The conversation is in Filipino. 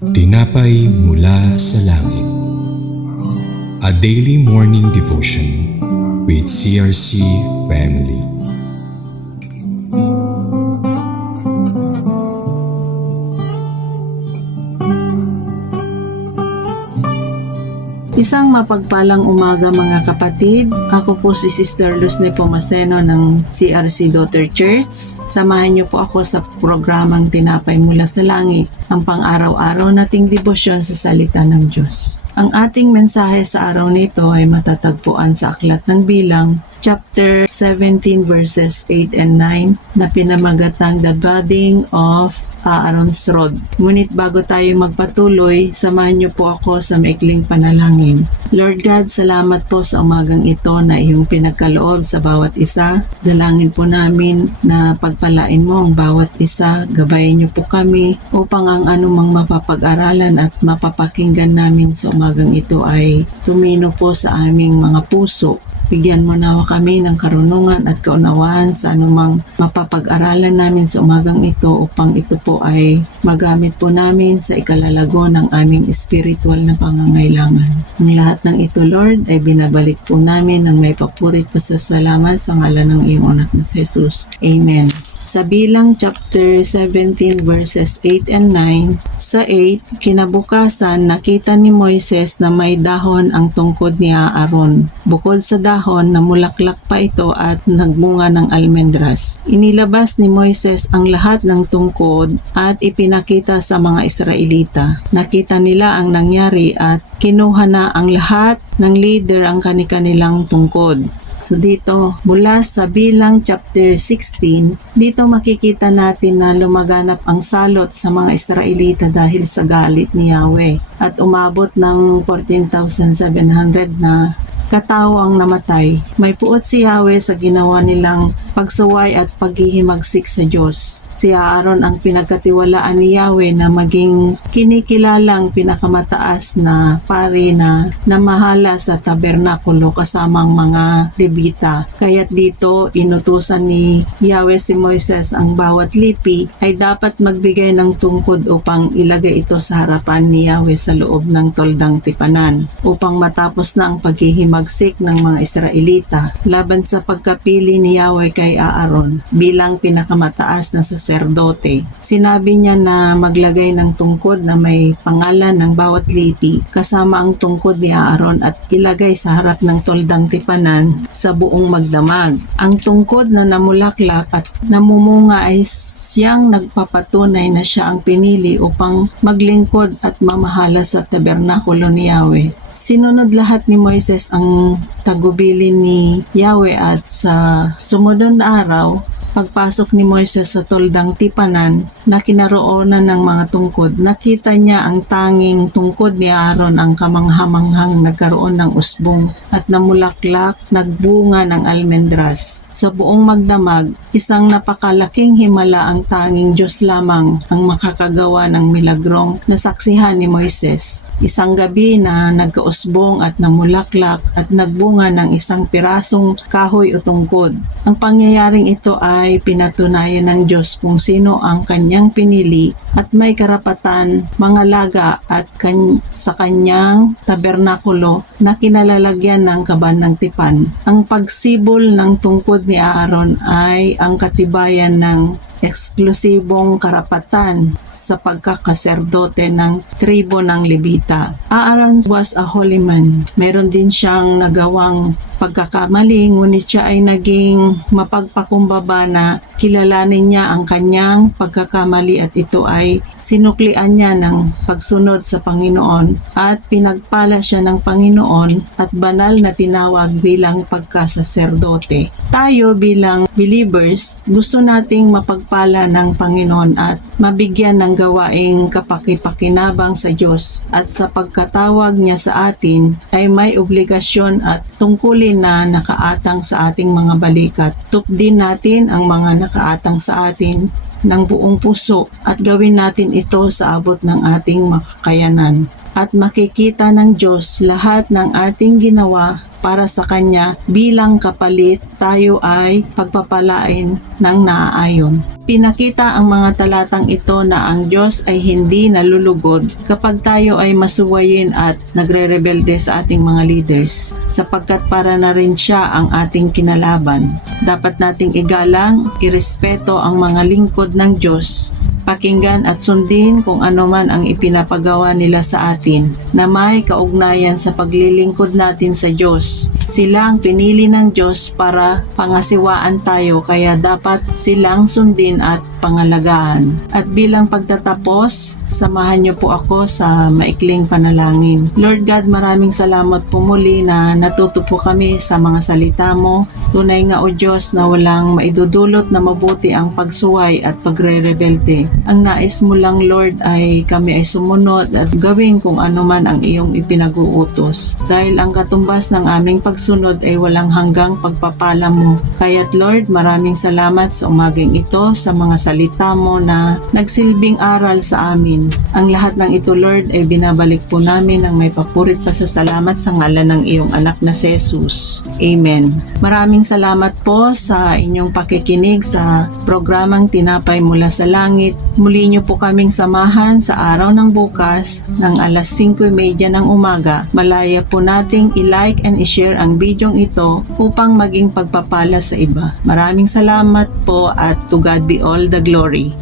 Tinapay mula sa langit. A daily morning devotion with CRC family. Isang mapagpalang umaga mga kapatid. Ako po si Sister Luz Nepomuceno ng CRC Daughter Church. Samahan niyo po ako sa programang Tinapay Mula sa Langit, ang pang-araw-araw nating debosyon sa salita ng Diyos. Ang ating mensahe sa araw nito ay matatagpuan sa Aklat ng Bilang, chapter 17 verses 8 and 9 na pinamagatang The Budding of Aaron's Rod. Ngunit bago tayo magpatuloy, samahan niyo po ako sa maikling panalangin. Lord God, salamat po sa umagang ito na iyong pinagkaloob sa bawat isa. Dalangin po namin na pagpalain mo ang bawat isa. Gabayan niyo po kami upang ang anumang mapapag-aralan at mapapakinggan namin sa umagang ito ay tumino po sa aming mga puso. Bigyan mo nawa kami ng karunungan at kaunawaan sa anumang mapapag-aralan namin sa umagang ito upang ito po ay magamit po namin sa ikalalago ng aming spiritual na pangangailangan. Ang lahat ng ito, Lord, ay binabalik po namin ng may papurit pasasalamat sa ngalan ng iyong anak na si Jesus. Amen. Sa Bilang chapter 17 verses 8 and 9, sa 8, kinabukasan nakita ni Moises na may dahon ang tungkod ni Aaron. Bukod sa dahon, namulaklak pa ito at nagbunga ng almendras. Inilabas ni Moises ang lahat ng tungkod at ipinakita sa mga Israelita. Nakita nila ang nangyari at kinuha na ang lahat ng leader ang kani-kanilang tungkod. So dito, mula sa Bilang chapter 16, dito makikita natin na lumaganap ang salot sa mga Israelita dahil sa galit ni Yahweh at umabot ng 14,700 na katao ang namatay. May puot si Yahweh sa ginawa nilang pagsuway at paghihimagsik sa Diyos. Si Aaron ang pinagkatiwalaan ni Yahweh na maging kinikilalang pinakamataas na pari na namahala sa tabernakulo kasamang mga Levita. Kaya't dito inutusan ni Yahweh si Moises ang bawat lipi ay dapat magbigay ng tungkod upang ilagay ito sa harapan ni Yahweh sa loob ng toldang tipanan upang matapos na ang paghihimagsik ng mga Israelita laban sa pagkapili ni Yahweh kay Aaron bilang pinakamataas na saserdote. Sinabi niya na maglagay ng tungkod na may pangalan ng bawat lipi kasama ang tungkod ni Aaron at ilagay sa harap ng toldang tipanan sa buong magdamag. Ang tungkod na namulaklak at namumunga ay siyang nagpapatunay na siya ang pinili upang maglingkod at mamahala sa tabernakulo ni Yahweh. Sinunod lahat ni Moises ang tagubilin ni Yahweh at sa sumunod na araw, pagpasok ni Moises sa toldang tipanan na kinaroonan ng mga tungkod, nakita niya ang tanging tungkod ni Aaron ang kamanghamanghang nagkaroon ng usbong at namulaklak, nagbunga ng almendras. Sa buong magdamag, isang napakalaking himala ang tanging Diyos lamang ang makakagawa ng milagrong nasaksihan ni Moises. Isang gabi na nagkausbong at namulaklak at nagbunga ng isang pirasong kahoy o tungkod. Ang pangyayaring ito ay pinatunayan ng Diyos kung sino ang kanyang pinili at may karapatan mangalaga at sa kanyang tabernakulo na kinalalagyan ng kaban ng tipan. Ang pagsibol ng tungkod ni Aaron ay ang katibayan ng eksklusibong karapatan sa pagkakaserdote ng tribo ng Levita. Aaron was a holy man. Meron din siyang nagawang pagkakamali, ngunit siya ay naging mapagpakumbaba na kilalanin niya ang kanyang pagkakamali at ito ay sinuklian niya ng pagsunod sa Panginoon at pinagpala siya ng Panginoon at banal na tinawag bilang pagkasaserdote. Tayo bilang believers, gusto nating mapagpala ng Panginoon at mabigyan ng gawaing kapakipakinabang sa Diyos at sa pagkatawag niya sa atin ay may obligasyon at tungkulin na nakaatang sa ating mga balikat. Tupdin natin ang mga nakaatang sa atin ng buong puso at gawin natin ito sa abot ng ating makakayanan. at makikita ng Diyos lahat ng ating ginawa para sa Kanya bilang kapalit tayo ay pagpapalain ng naaayon. Pinakita ang mga talatang ito na ang Diyos ay hindi nalulugod kapag tayo ay masuwayin at nagre-rebelde sa ating mga leaders, sapagkat para na rin siya ang ating kinalaban. Dapat nating igalang, irespeto ang mga lingkod ng Diyos, pakinggan at sundin kung ano man ang ipinapagawa nila sa atin na may kaugnayan sa paglilingkod natin sa Diyos. Sila ang pinili ng Diyos para pangasiwaan tayo, kaya dapat silang sundin at pangalagaan. At bilang pagtatapos, samahan niyo po ako sa maikling panalangin. Lord God, maraming salamat po muli na natuto po kami sa mga salita mo. Tunay nga o Diyos na walang maidudulot na mabuti ang pagsuway at pagre-rebelde. Ang nais mo lang, Lord, ay kami ay sumunod at gawin kung ano man ang iyong ipinag-uutos. Dahil ang katumbas ng aming pagsunod ay walang hanggang pagpapala mo. Kaya't Lord, maraming salamat sa umaging ito sa mga salita mo na nagsilbing aral sa amin. Ang lahat ng ito, Lord, ay binabalik po namin ng may papurit pa sa salamat sa ngalan ng iyong anak na si Jesus. Amen. Maraming salamat po sa inyong pakikinig sa programang Tinapay Mula sa Langit. Muli niyo po kaming samahan sa araw ng bukas ng alas 5:30 ng umaga. Malaya po nating i-like and i-share ang bidyong ito upang maging pagpapala sa iba. Maraming salamat po at to God be all the glory.